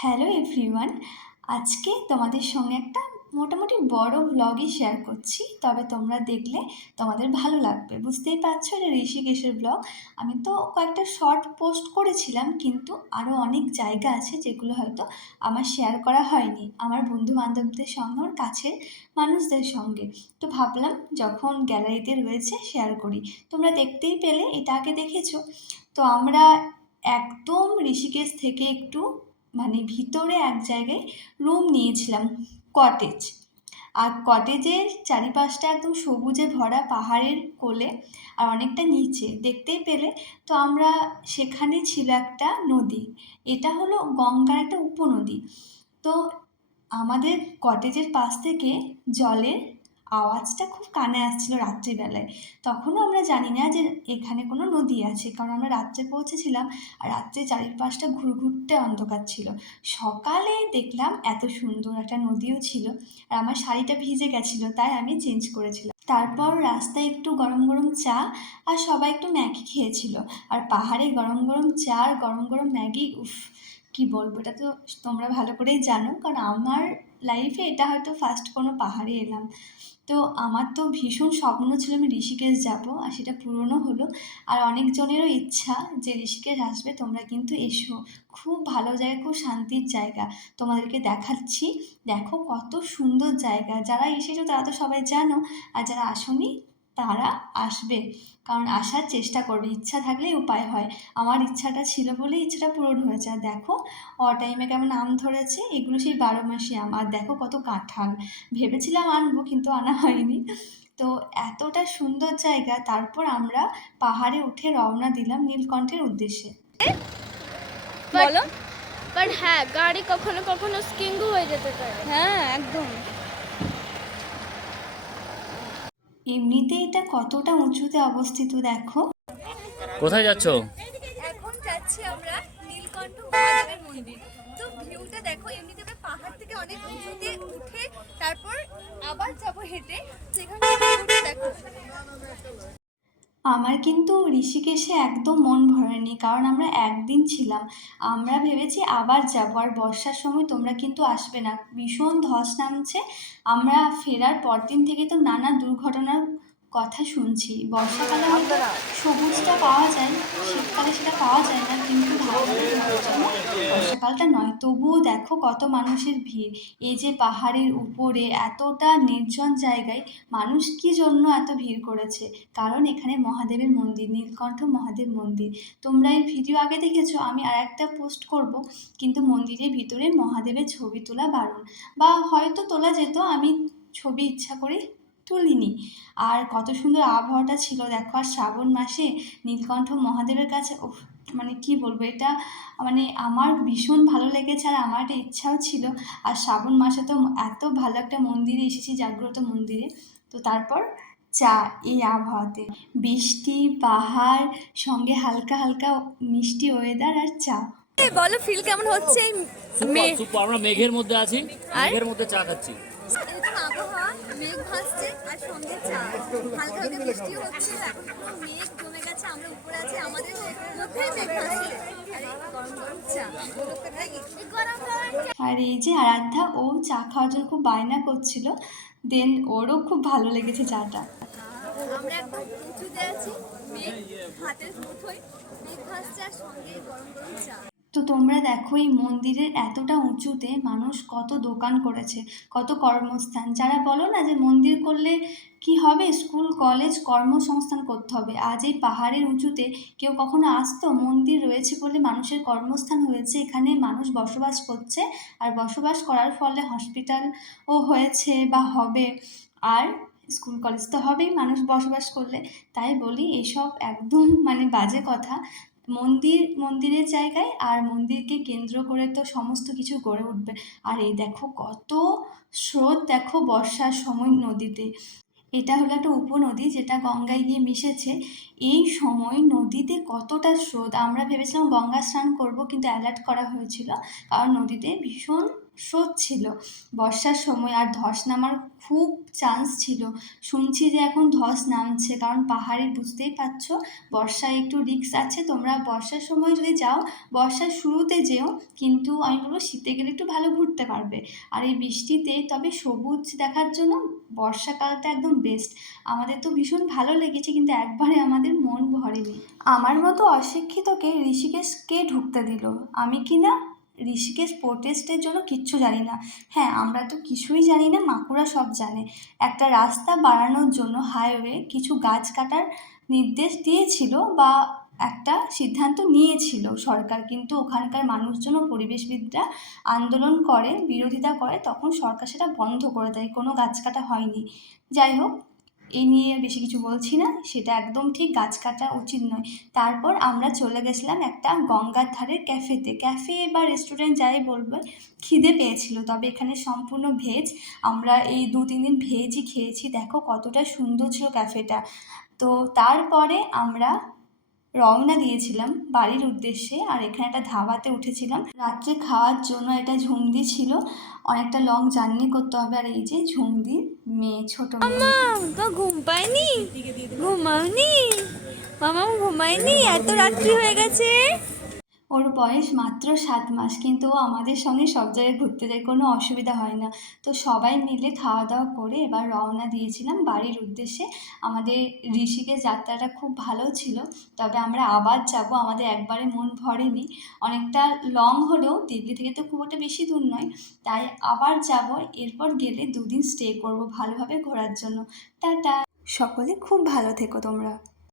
Hello everyone, আজকে তোমাদের সঙ্গে একটা মোটামুটি বড় ব্লগই শেয়ার করছি। তবে তোমরা দেখলে তোমাদের ভালো লাগবে। বুঝতেই পারছো এটা ঋষিকেশের ব্লগ। আমি তো কয়েকটা শর্ট পোস্ট করেছিলাম, কিন্তু আরও অনেক জায়গা আছে যেগুলো হয়তো আমার শেয়ার করা হয়নি আমার বন্ধু বান্ধবদের সঙ্গে, ওর কাছের মানুষদের সঙ্গে। তো ভাবলাম যখন গ্যালারিতে রয়েছে শেয়ার করি। তোমরা দেখতেই পেলে, এটা আগে দেখেছো। তো আমরা একদম ঋষিকেশ থেকে একটু ভিতরে এক জায়গায় রুম নিয়েছিলাম, কটেজ। আর কটেজের চারিপাশটা একদম সবুজে ভরা, পাহাড়ের কোলে আর অনেকটা নিচে দেখতেই পেলে। তো আমরা সেখানে ছিল একটা নদী, এটা হলো গঙ্গার একটা উপনদী। তো আমাদের কটেজের পাশ থেকে জলের আওয়াজটা খুব কানে আসছিল রাত্রিবেলায়। তখনও আমরা জানি না যে এখানে কোনো নদী আছে, কারণ আমরা রাত্রে পৌঁছেছিলাম আর রাত্রে চারিপাশটা ঘুরঘুরতে অন্ধকার ছিল। সকালে দেখলাম এত সুন্দর একটা নদীও ছিল, আর আমার শাড়িটা ভিজে গেছিলো তাই আমি চেঞ্জ করেছিলাম। তারপর রাস্তায় একটু গরম গরম চা আর সবাই একটু ম্যাগি খেয়েছিল। আর পাহাড়ে গরম গরম চা আর গরম গরম ম্যাগি, উফ, কি বলবো, এটা তো তোমরা ভালো করেই জানো, কারণ আমার লাইফে এটা হয়তো ফার্স্ট কোনো পাহাড়ে এলাম। তো আমার তো ভীষণ স্বপ্ন ছিল আমি ঋষিকেশ যাব, আর সেটা পূরণও হলো। আর অনেকজনেরও ইচ্ছা যে ঋষিকেশ আসবে, তোমরা কিন্তু এসো। খুব ভালো জায়গা, খুব শান্তির জায়গা। তোমাদেরকে দেখাচ্ছি, দেখো কত সুন্দর জায়গা। যারা এসেছো তারা তো সবাই জানো, আর যারা আসোনি তারা আসবে, কারণ আসার চেষ্টা করবে। ইচ্ছা থাকলেই উপায় হয়। আমার ইচ্ছাটা ছিল বলেই ইচ্ছাটা পূরণ হয়েছে। আর দেখো টাইমে কেমন আম ধরেছে, এগুলো সেই 12 মাসি আম। আর দেখো কত কাঁঠাল, ভেবেছিলাম আনবো কিন্তু আনা হয়নি। তো এতটা সুন্দর জায়গা। তারপর আমরা পাহাড়ে উঠে রওনা দিলাম নীলকণ্ঠের উদ্দেশ্যে। বলো। বাট হ্যাঁ, গাড়ি কখনো কখনো স্কিঙ্গও হয়ে যেতে পারে। হ্যাঁ, একদম। এমনিতে এটা কতটা উঁচুতে অবস্থিত দেখো। কোথায় যাচ্ছো? এখন যাচ্ছি আমরা নীলকণ্ঠ মহাদেবের মন্দির। তো ভিউটা দেখো, এমনিতে আমরা পাহাড় থেকে অনেক উঁচুতে উঠে তারপর আবার যাবো হেঁটে, সেখানে ভিউটা দেখো। আমার কিন্তু ঋষিকেশে একদম মন ভরেনি, কারণ আমরা একদিন ছিলাম। আমরা ভেবেছি আবার যাব, আর বর্ষার সময় তোমরা কিন্তু আসবে না, ভীষণ ধস নামছে। আমরা ফেরার পরদিন থেকে তো নানা দুর্ঘটনার কথা শুনছি। বর্ষাকালে হয়তো সবুজটা পাওয়া যায়, শীতকালে সেটা পাওয়া যায় না, কিন্তু ভালোভাবে ঘোরার জন্য বর্ষাকালটা নয়। তবুও দেখো কত মানুষের ভিড়। এই যে পাহাড়ের উপরে এতটা নির্জন জায়গায় মানুষ কি জন্য এত ভিড় করেছে, কারণ এখানে মহাদেবের মন্দির, নীলকণ্ঠ মহাদেব মন্দির। তোমরা এই ভিডিও আগে দেখেছো, আমি আর একটা পোস্ট করব, কিন্তু মন্দিরের ভিতরে মহাদেবের ছবি তোলা বারণ, বা হয়তো তোলা যেত, আমি ছবি ইচ্ছা করে তুলিনি। আর কত সুন্দর আবহাওয়াটা ছিল দেখো। আর শ্রাবণ মাসে নীলকণ্ঠ মহাদেবের কাছে, ও কি বলবো, এটা আমার ভীষণ ভালো লেগেছে, আর আমার একটা ইচ্ছাও ছিল। আর শ্রাবণ মাসে তো এত ভালো একটা মন্দিরে এসেছি, জাগ্রত মন্দিরে। তো তারপর চা, এই আবহাওয়াতে বৃষ্টি, পাহাড়, সঙ্গে হালকা হালকা মিষ্টি ওয়েদার আর চা। বলো ফিল কেমন হচ্ছে এই সুপার, আমরা মেঘের মধ্যে আছি, মেঘের মধ্যে চা খাচ্ছি। এরকম আবহাওয়া, মেঘ ভাসছে আর সঙ্গে চা, হালকা হালকা বৃষ্টিও হচ্ছে। এখন পুরো মেঘ জমে গেছে, আমরা উপরে আছি, আমাদের মধ্যেই মেঘ ভাসছে। আর এই গরম গরম চা, গরম গরম। আর এই যে আরাধ্যা, ও চা খাওয়ার জন্য খুব বায়না করছিল, দেন ওরও খুব ভালো লেগেছে চাটা। আমরা একদম উঁচুতে আছি, মেঘ হাতের মুঠোয়, মেঘ ভাসছে আর সঙ্গে গরম গরম চা। তো তোমরা দেখো এই মন্দিরের এতটা উঁচুতে মানুষ কত দোকান করেছে, কত কর্মস্থান। যারা বলো না যে মন্দির করলে কি হবে, স্কুল কলেজ কর্মসংস্থান করতে হবে, আজ এই পাহাড়ের উঁচুতে কেউ কখনো আসতো? মন্দির রয়েছে বলে মানুষের কর্মস্থান হয়েছে, এখানে মানুষ বসবাস করছে, আর বসবাস করার ফলে হসপিটালও হয়েছে বা হবে। আর স্কুল কলেজ তো হবেই মানুষ বসবাস করলে। তাই বলি এসব একদম বাজে কথা। মন্দিরের জায়গায় আর মন্দিরকে কেন্দ্র করে তো সমস্ত কিছু গড়ে উঠবে। আর এই দেখো কত স্রোত, দেখো বর্ষার সময় নদীতে। এটা হলো একটা উপনদী যেটা গঙ্গায় গিয়ে মিশেছে। এই সময় নদীতে কতটা স্রোত, আমরা ভেবেছিলাম গঙ্গা স্নান করব, কিন্তু অ্যালার্ট করা হয়েছিল, কারণ নদীতে ভীষণ স্রোত ছিল বর্ষার সময়, আর ধস নামার খুব চান্স ছিল। শুনছি যে এখন ধস নামছে, কারণ পাহাড়ে বুঝতেই পারছো বর্ষায় একটু রিস্ক আছে। তোমরা বর্ষার সময় যদি যাও, বর্ষার শুরুতে যেও, কিন্তু আমি বলবো শীতে গেলে একটু ভালো ঘুরতে পারবে। আর এই বৃষ্টিতে তবে সবুজ দেখার জন্য বর্ষাকালটা একদম বেস্ট। আমাদের তো ভীষণ ভালো লেগেছে, কিন্তু একবারে আমাদের মন ভরেনি। আমার মতো অশিক্ষিতকে ঋষিকেশ কে ঢুকতে দিল? আমি কি না ঋষিকেশ প্রোটেস্টের জন্য কিচ্ছু জানি না। হ্যাঁ, আমরা তো কিছুই জানি না, মাকুরা সব জানে। একটা রাস্তা বাড়ানোর জন্য হাইওয়ে কিছু গাছ কাটার নির্দেশ দিয়েছিল বা একটা সিদ্ধান্ত নিয়েছিল সরকার, কিন্তু ওখানকার মানুষজন ও পরিবেশবিদরা আন্দোলন করে, বিরোধিতা করে, তখন সরকার সেটা বন্ধ করে দেয়, কোনো গাছ কাটা হয়নি। যাই হোক, এই নিয়ে বেশি কিছু বলছি না, সেটা একদম ঠিক, গাছ কাটা উচিত নয়। তারপর আমরা চলে গেছিলাম একটা গঙ্গার ধারের ক্যাফে বা রেস্টুরেন্ট যাই বলবে। খিদে পেয়েছিল, তবে এখানে সম্পূর্ণ ভেজ। আমরা এই 2-3 দিন ভেজই খেয়েছি। দেখো কতটা সুন্দর ছিল ক্যাফেটা। তো তারপরে আমরা রওনা দিয়েছিলাম বাড়ির উদ্দেশ্যে, আর এখানে একটা ধাবাতে উঠেছিলাম রাত্রে খাওয়ার জন্য। এটা ঝুমদি ছিল, অনেকটা লং জার্নি করতে হবে। আর এই যে ঝুমদির মেয়ে, ছোট মেয়ে। তো ঘুম পায়নি, ঘুমাওনি, মামা ঘুমায়নি, এত রাত্রি হয়ে গেছে। ওর বয়স মাত্র 7 মাস, কিন্তু ও আমাদের সঙ্গে সব জায়গায় ঘুরতে যায়, কোনো অসুবিধা হয় না। তো সবাই মিলে খাওয়া দাওয়া করে এবার রওনা দিয়েছিলাম বাড়ির উদ্দেশ্যে। আমাদের ঋষিকেশ যাত্রাটা খুব ভালো ছিল, তবে আমরা আবার যাব, আমাদের একবারে মন ভরেনি। অনেকটা লং হলেও দিল্লি থেকে তো খুব একটা বেশি দূর নয়, তাই আবার যাব। এরপর গেলে 2 দিন স্টে করব ভালোভাবে ঘোরার জন্য। টাটা। সকলে খুব ভালো থেকো তোমরা।